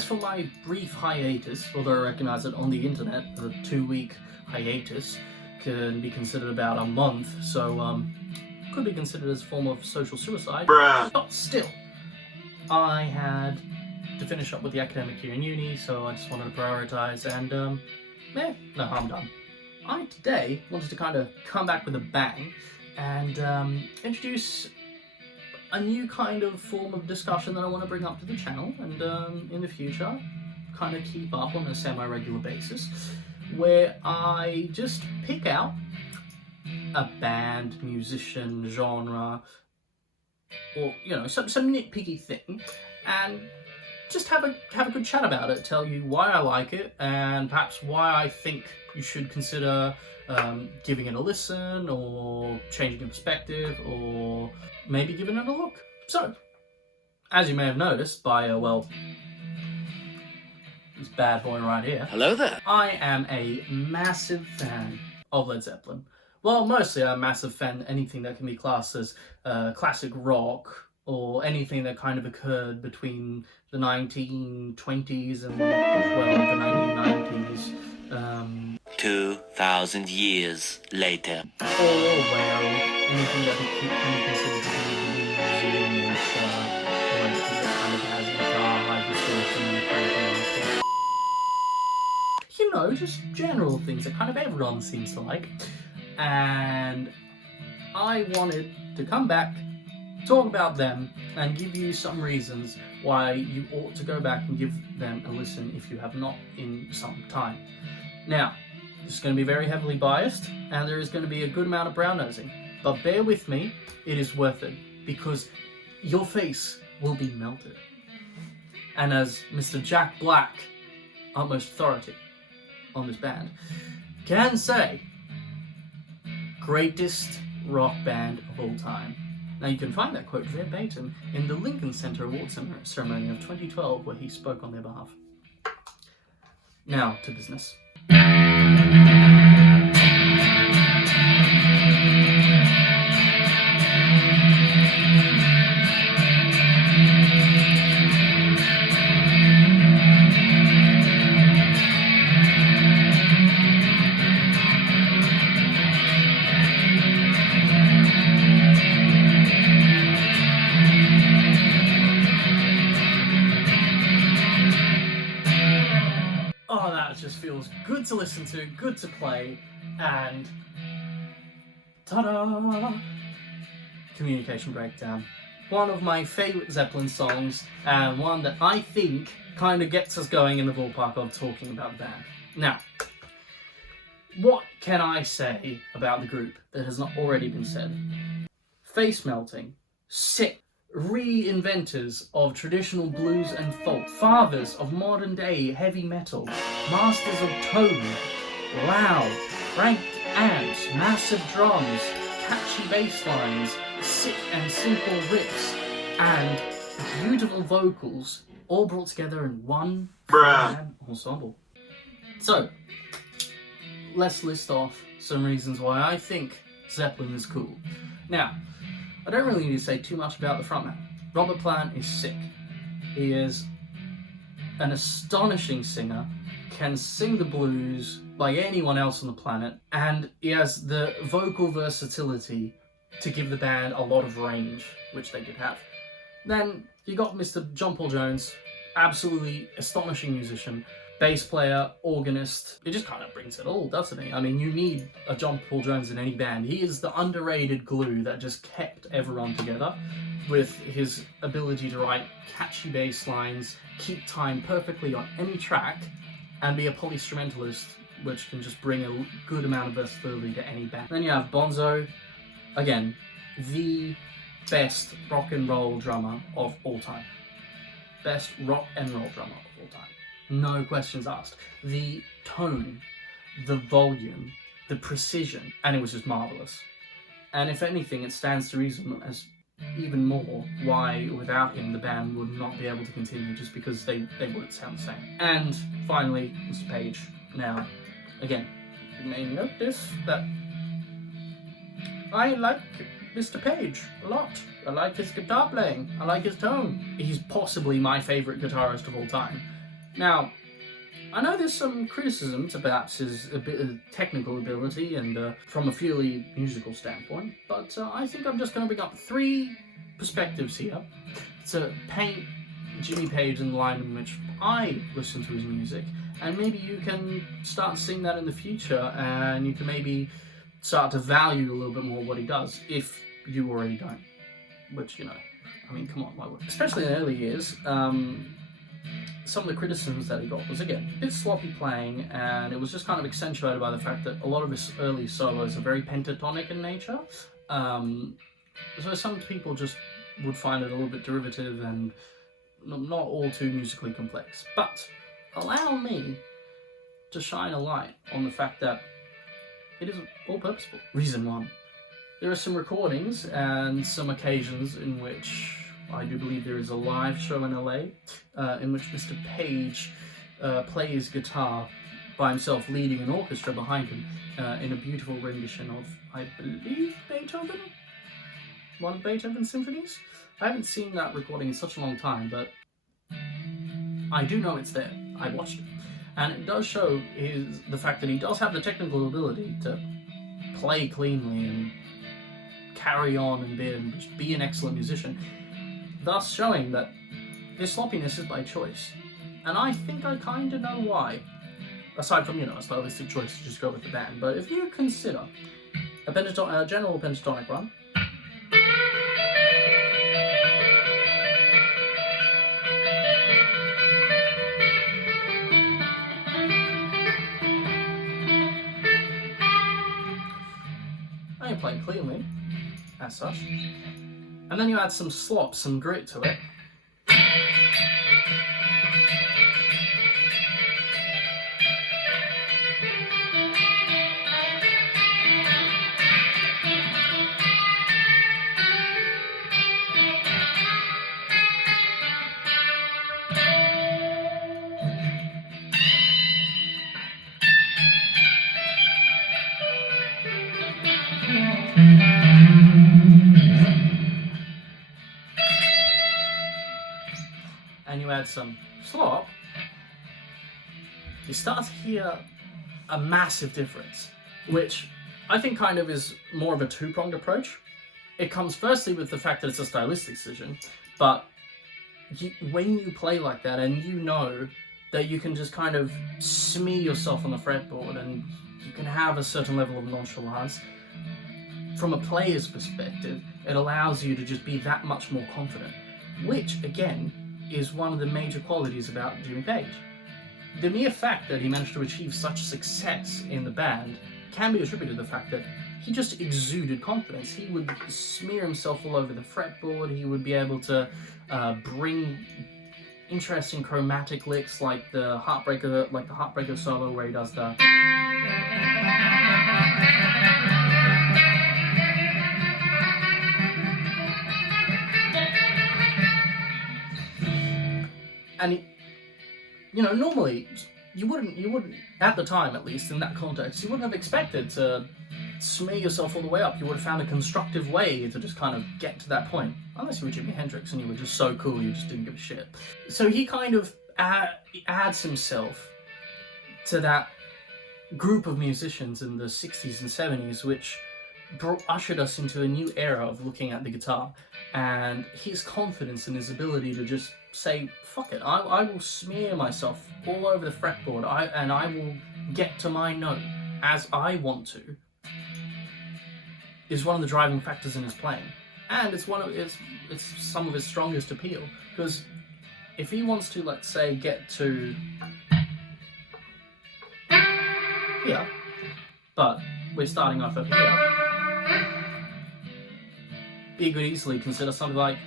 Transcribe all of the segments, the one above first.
as for my brief hiatus, although I recognise that on the internet, a 2-week hiatus can be considered about a month, so could be considered as a form of social suicide. Bruh. But still, I had to finish up with the academic year in uni, so I just wanted to prioritise, and no harm done. I today wanted to kind of come back with a bang and introduce a new kind of form of discussion that I want to bring up to the channel, and in the future kind of keep up on a semi-regular basis, where I just pick out a band, musician, genre, or some nitpicky thing, and just have a good chat about it, tell you why I like it, and perhaps why I think you should consider giving it a listen, or changing your perspective, or maybe giving it a look. So, as you may have noticed by, this bad boy right here. Hello there. I am a massive fan of Led Zeppelin. Well, mostly I'm a massive fan of anything that can be classed as classic rock, or anything that kind of occurred between the 1920s and, the 1990s. 2,000 years later. Or, anything that can be considered to be blues, anything that kind of has guitar, high distortion, kind of just general things that kind of everyone seems to like. And I wanted to come back, talk about them, and give you some reasons why you ought to go back and give them a listen if you have not in some time. Now, this is going to be very heavily biased, and there is going to be a good amount of brown nosing, but bear with me, it is worth it, because your face will be melted. And as Mr. Jack Black, utmost authority on this band, can say, greatest rock band of all time. Now you can find that quote verbatim in the Lincoln Center Awards ceremony of 2012, where he spoke on their behalf. Now to business. Oh, that just feels good to listen to, good to play, and ta-da! Communication Breakdown. One of my favourite Zeppelin songs, and one that I think kind of gets us going in the ballpark of talking about the band. Now, what can I say about the group that has not already been said? Face melting, sick, reinventors of traditional blues and folk, fathers of modern day heavy metal, masters of tone, loud, cranked amps, massive drums, catchy bass lines, sick and simple riffs, and beautiful vocals, all brought together in one ensemble. So, let's list off some reasons why I think Zeppelin is cool. Now, I don't really need to say too much about the frontman. Robert Plant is sick. He is an astonishing singer, can sing the blues like anyone else on the planet, and he has the vocal versatility to give the band a lot of range, which they did have. Then you got Mr. John Paul Jones, absolutely astonishing musician, bass player, organist. It just kind of brings it all, doesn't it? I mean, you need a John Paul Jones in any band. He is the underrated glue that just kept everyone together, with his ability to write catchy bass lines, keep time perfectly on any track, and be a polyinstrumentalist, which can just bring a good amount of versatility to any band. Then you have Bonzo, again, the best rock and roll drummer of all time. Best rock and roll drummer of all time. No questions asked. The tone, the volume, the precision, and it was just marvellous. And if anything, it stands to reason as even more why without him the band would not be able to continue, just because they wouldn't sound the same. And finally, Mr. Page. Now, again, you may notice that I like Mr. Page a lot. I like his guitar playing. I like his tone. He's possibly my favourite guitarist of all time. Now, I know there's some criticism to perhaps his a bit of technical ability and from a purely musical standpoint, but I think I'm just going to bring up three perspectives here to paint Jimmy Page in the line in which I listen to his music, and maybe you can start seeing that in the future, and you can maybe start to value a little bit more what he does, if you already don't. Which, you know, I mean, come on, why would? Especially in the early years, some of the criticisms that he got was, again, a bit sloppy playing, and it was just kind of accentuated by the fact that a lot of his early solos are very pentatonic in nature. So some people just would find it a little bit derivative and not all too musically complex. But allow me to shine a light on the fact that it is all purposeful. Reason one. There are some recordings and some occasions in which I do believe there is a live show in LA in which Mr. Page plays guitar by himself, leading an orchestra behind him in a beautiful rendition of, I believe, Beethoven? One of Beethoven's symphonies? I haven't seen that recording in such a long time, but I do know it's there. I watched it. And it does show the fact that he does have the technical ability to play cleanly and carry on and be an excellent musician, thus showing that his sloppiness is by choice. And I think I kind of know why. Aside from, a stylistic choice to just go with the band. But if you consider a general pentatonic run, I ain't playing cleanly, as such. And then you add some slop, some grit to it. And you add some slop, you start to hear a massive difference, which I think kind of is more of a two-pronged approach. It comes firstly with the fact that it's a stylistic decision, but when you play like that and you know that you can just kind of smear yourself on the fretboard and you can have a certain level of nonchalance, from a player's perspective, it allows you to just be that much more confident, which, again, is one of the major qualities about Jimmy Page. The mere fact that he managed to achieve such success in the band can be attributed to the fact that he just exuded confidence. He would smear himself all over the fretboard, he would be able to bring interesting chromatic licks like the Heartbreaker solo where he does the... And normally you wouldn't at the time, at least in that context, you wouldn't have expected to smear yourself all the way up. You would have found a constructive way to just kind of get to that point, unless you were Jimi Hendrix and you were just so cool you just didn't give a shit. So he kind of adds himself to that group of musicians in the 60s and 70s, which ushered us into a new era of looking at the guitar, and his confidence and his ability to just say, fuck it, I will smear myself all over the fretboard, and I will get to my note as I want to, is one of the driving factors in his playing. And it's some of his strongest appeal, because if he wants to, let's say, get to here, but we're starting off up here, he could easily consider something like...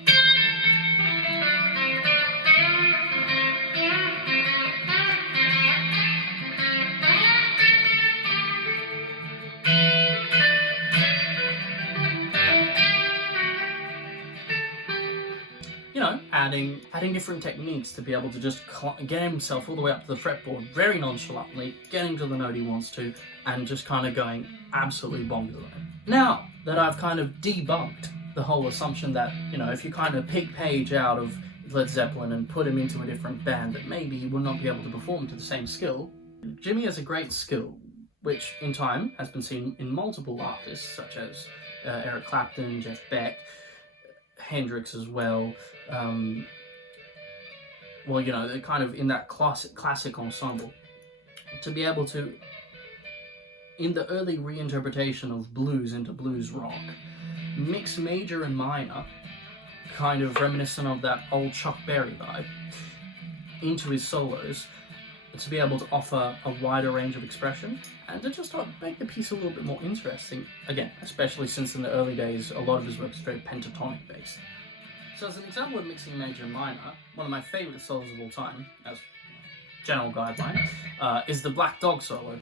adding different techniques to be able to just get himself all the way up to the fretboard very nonchalantly, getting to the note he wants to, and just kind of going absolutely bonkers on it. Now that I've kind of debunked the whole assumption that, if you kind of pick Page out of Led Zeppelin and put him into a different band that maybe he would not be able to perform to the same skill. Jimmy has a great skill, which in time has been seen in multiple artists, such as Eric Clapton, Jeff Beck, Hendrix as well. Well, you know, they're kind of in that classic ensemble. To be able to, in the early reinterpretation of blues into blues rock, mix major and minor, kind of reminiscent of that old Chuck Berry vibe, into his solos, to be able to offer a wider range of expression and to just make the piece a little bit more interesting. Again, especially since in the early days, a lot of his work is very pentatonic based. So as an example of mixing major and minor, one of my favourite solos of all time, as general guideline, is the Black Dog solo.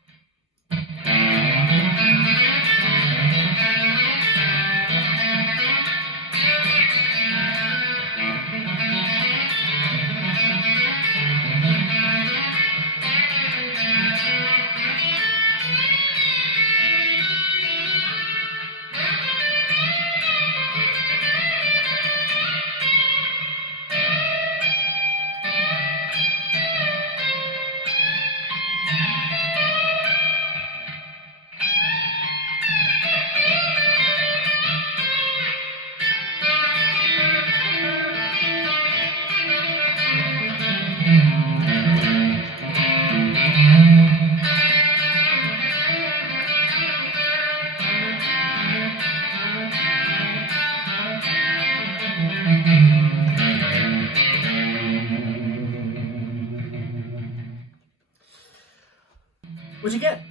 Which again,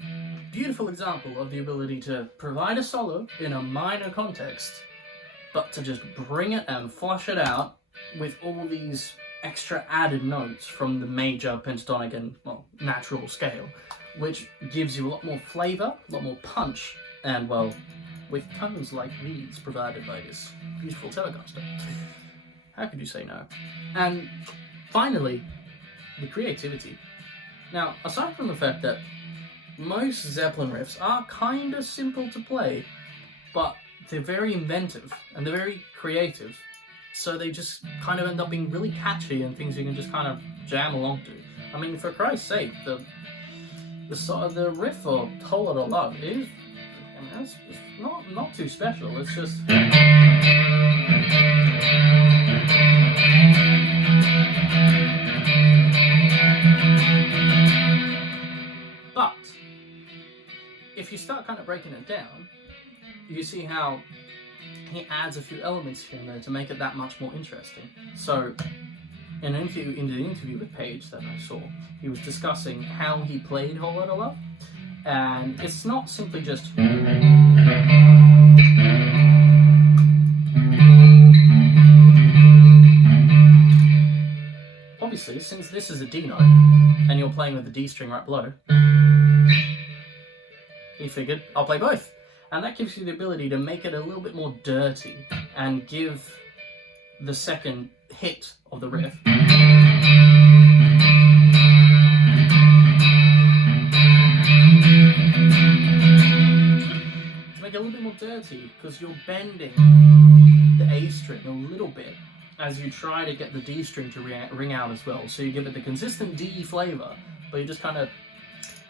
beautiful example of the ability to provide a solo in a minor context, but to just bring it and flush it out with all these extra added notes from the major pentatonic and, well, natural scale, which gives you a lot more flavour, a lot more punch, and, well, with tones like these provided by this beautiful Telecaster. How could you say no? And finally, the creativity. Now, aside from the fact that most Zeppelin riffs are kind of simple to play, but they're very inventive and they're very creative, so they just kind of end up being really catchy and things you can just kind of jam along to. I mean, for Christ's sake, the riff for Whole Lotta Love is, I mean, it's not too special. It's just. But if you start kind of breaking it down, you see how he adds a few elements here and there to make it that much more interesting. So, in the interview with Page that I saw, he was discussing how he played Whole Lotta Love, and it's not simply just. Obviously, since this is a D note, and you're playing with the D string right below, he figured, I'll play both. And that gives you the ability to make it a little bit more dirty and give the second hit of the riff to make it a little bit more dirty, because you're bending the A string a little bit as you try to get the D string to ring out as well. So you give it the consistent D flavour, but you're just kind of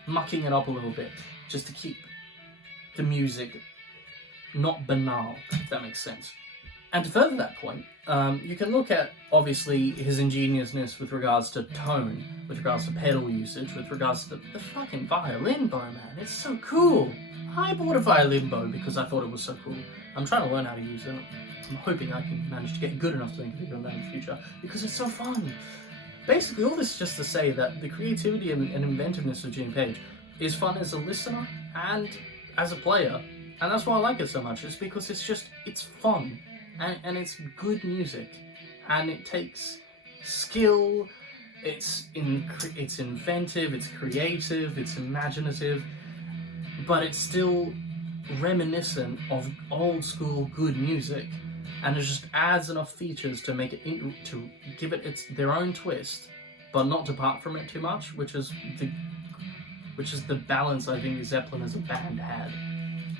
mucking it up a little bit just to keep the music not banal, if that makes sense. And to further that point, you can look at, obviously, his ingeniousness with regards to tone, with regards to pedal usage, with regards to the fucking violin bow, man. It's so cool. I bought a violin bow because I thought it was so cool. I'm trying to learn how to use it. I'm hoping I can manage to get good enough to make a video on that in the future, because it's so fun. Basically, all this is just to say that the creativity and inventiveness of Jimmy Page is fun as a listener and as a player, and that's why I like it so much. It's because it's fun, and it's good music, and it takes skill. It's inventive, it's creative, it's imaginative, but it's still reminiscent of old school good music, and it just adds enough features to make it to give it their own twist, but not depart from it too much, which is the balance I think Zeppelin as a band had.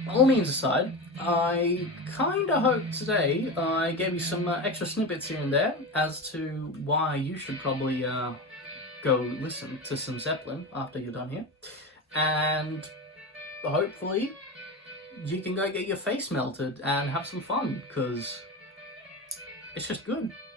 all means aside, I kind of hope today I gave you some extra snippets here and there as to why you should probably go listen to some Zeppelin after you're done here. And hopefully you can go get your face melted and have some fun, because it's just good.